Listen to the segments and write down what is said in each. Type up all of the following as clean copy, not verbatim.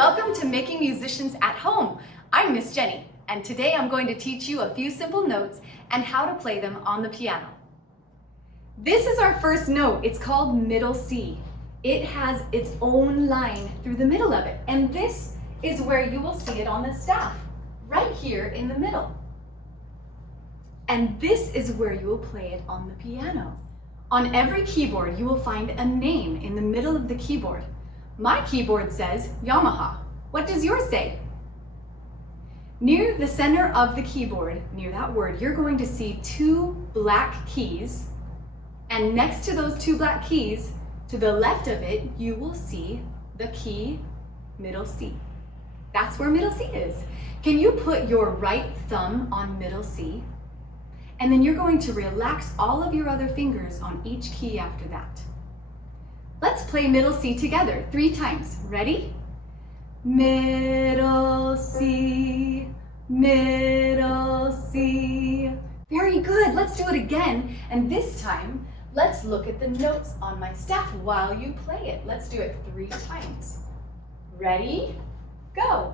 Welcome to Making Musicians at Home. I'm Miss Jenny, and today I'm going to teach you a few simple notes and how to play them on the piano. This is our first note. It's called middle C. It has its own line through the middle of it, and this is where you will see it on the staff, right here in the middle. And this is where you will play it on the piano. On every keyboard, you will find a name in the middle of the keyboard. My keyboard says Yamaha. What does yours say? Near the center of the keyboard, near that word, you're going to see two black keys. And next to those two black keys, to the left of it, you will see the key middle C. That's where middle C is. Can you put your right thumb on middle C? And then you're going to relax all of your other fingers on each key after that. Let's play middle C together 3 times. Ready? Middle C, middle C. Very good. Let's do it again. And this time, let's look at the notes on my staff while you play it. Let's do it 3 times. Ready? Go.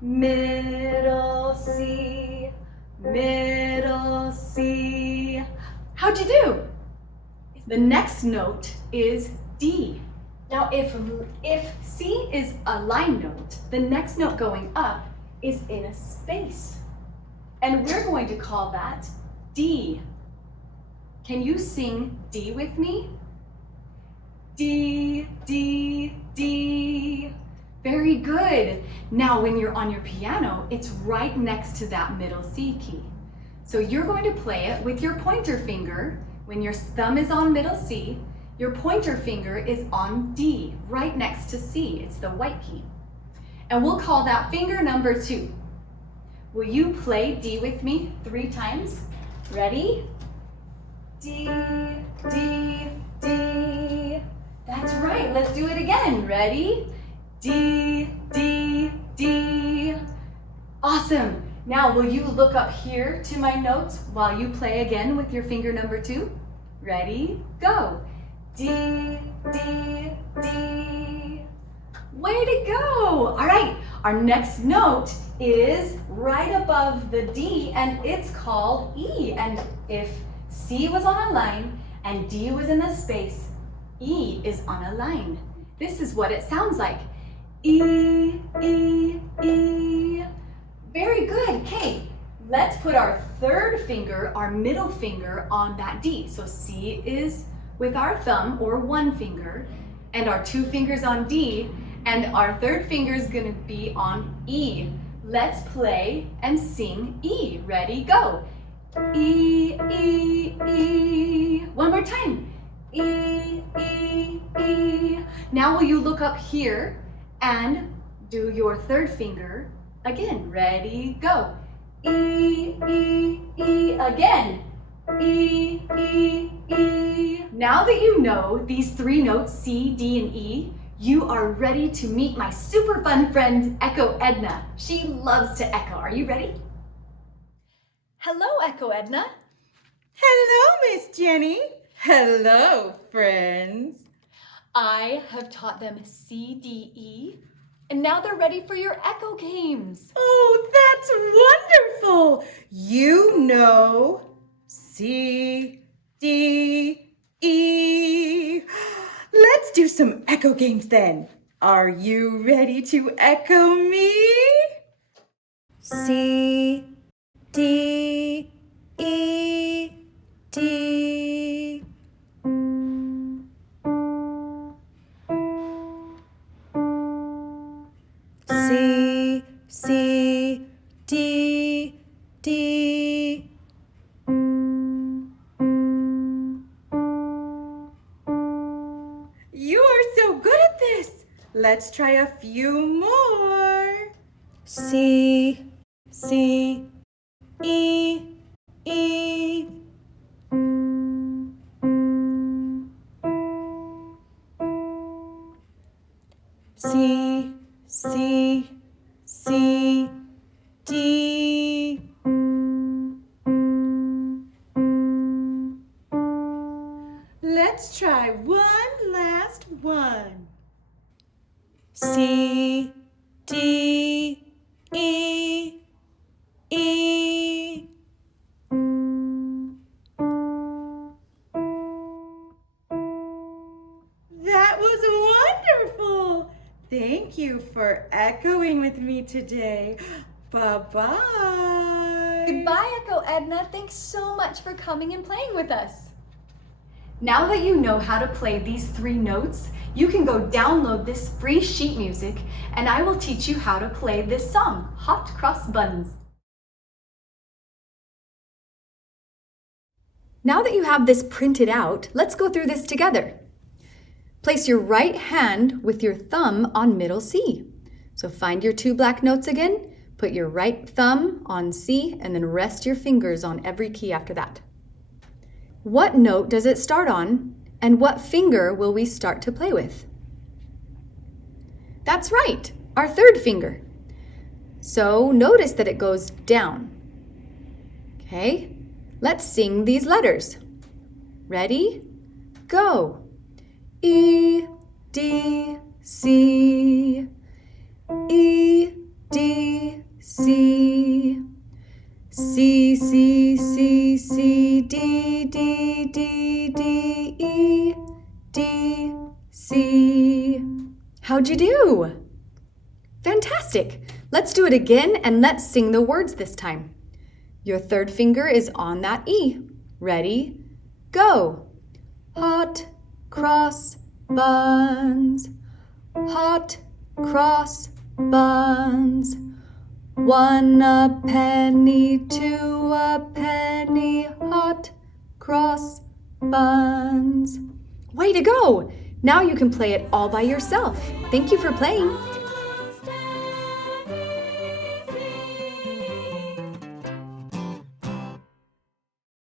Middle C, middle C. How'd you do? The next note is D. Now if C is a line note, the next note going up is in a space. And we're going to call that D. Can you sing D with me? D, D, D. Very good. Now when you're on your piano, it's right next to that middle C key. So you're going to play it with your pointer finger. When your thumb is on middle C, your pointer finger is on D, right next to C. It's the white key. And we'll call that finger number 2. Will you play D with me 3 times? Ready? D, D, D. That's right. Let's do it again. Ready? D, D, D. Awesome. Now, will you look up here to my notes while you play again with your finger number 2? Ready? Go. D, D, D. Way to go. All right. Our next note is right above the D, and it's called E. And if C was on a line and D was in the space, E is on a line. This is what it sounds like. E, E, E. Very good. Okay, let's put our third finger, our middle finger, on that D. So C is with our thumb or 1 finger, and our 2 fingers on D, and our third finger is going to be on E. Let's play and sing E. Ready? Go. E, E, E. One more time. E, E, E. Now will you look up here and do your third finger again? Ready? Go. E, E, E. Again. E, E, E. Now that you know these 3 notes, C, D, and E, you are ready to meet my super fun friend, Echo Edna. She loves to echo. Are you ready? Hello, Echo Edna. Hello, Miss Jenny. Hello, friends. I have taught them C, D, E, and now they're ready for your echo games. Oh, that's wonderful. You know C, D, E. Let's do some echo games then. Are you ready to echo me? C, D, E, D. C, C, D, D. You are so good at this. Let's try a few more. C, C, E, E. C, C, C, D. Let's try one last one. C, D, E, E. That was wonderful. Thank you for echoing with me today. Bye-bye. Goodbye, Echo Edna. Thanks so much for coming and playing with us. Now that you know how to play these 3 notes, you can go download this free sheet music and I will teach you how to play this song, Hot Cross Buns. Now that you have this printed out, let's go through this together. Place your right hand with your thumb on middle C. So find your 2 black notes again, put your right thumb on C, and then rest your fingers on every key after that. What note does it start on, and what finger will we start to play with? That's right, our 3rd finger. So notice that it goes down. Okay, let's sing these letters. Ready? Go. E, D, C, E, D, C, C, C, C, C, D, D, D, D, E, D, C. How'd you do? Fantastic! Let's do it again and let's sing the words this time. Your 3rd finger is on that E. Ready? Go! Hot cross buns, hot cross buns. 1 a penny, 2 a penny, hot cross buns. Way to go! Now you can play it all by yourself. Thank you for playing.